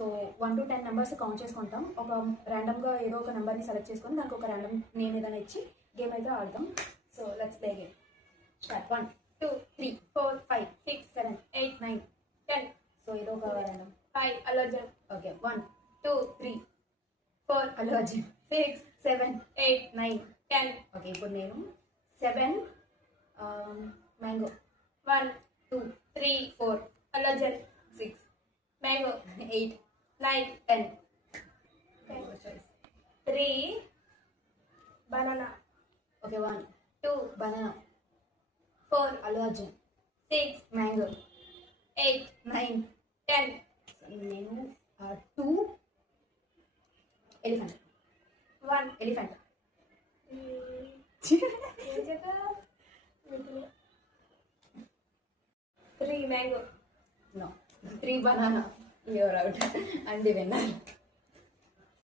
So 1 to 10 numbers count చేసుకుంటాం. ఒక ర్యాండమ్గా ఏదో ఒక నెంబర్ని సెలెక్ట్ చేసుకొని దానికి ఒక ర్యాండమ్ నేమ్ ఏదైనా ఇచ్చి గేమ్ అయితే ఆడతాం. So let's play game. Start. 1 2 3 4 5 6 7 8 9 10. So ఏదో ఒక random. 5 Allu Arjun. Okay. 1 2 3 4 Allu Arjun. 6 7 8 9 10. Okay. ఇప్పుడు నేను 7 mango. 1 2 3 4 Allu Arjun. 6 mango. 8 9 10. 3 banana. Okay. 1 2 banana. 4 Allu Arjun. 6 mango. 8 9 10. నేను 2 elephant. 1 elephant. 3 mango. No. 3 banana. You're out. I'm the winner.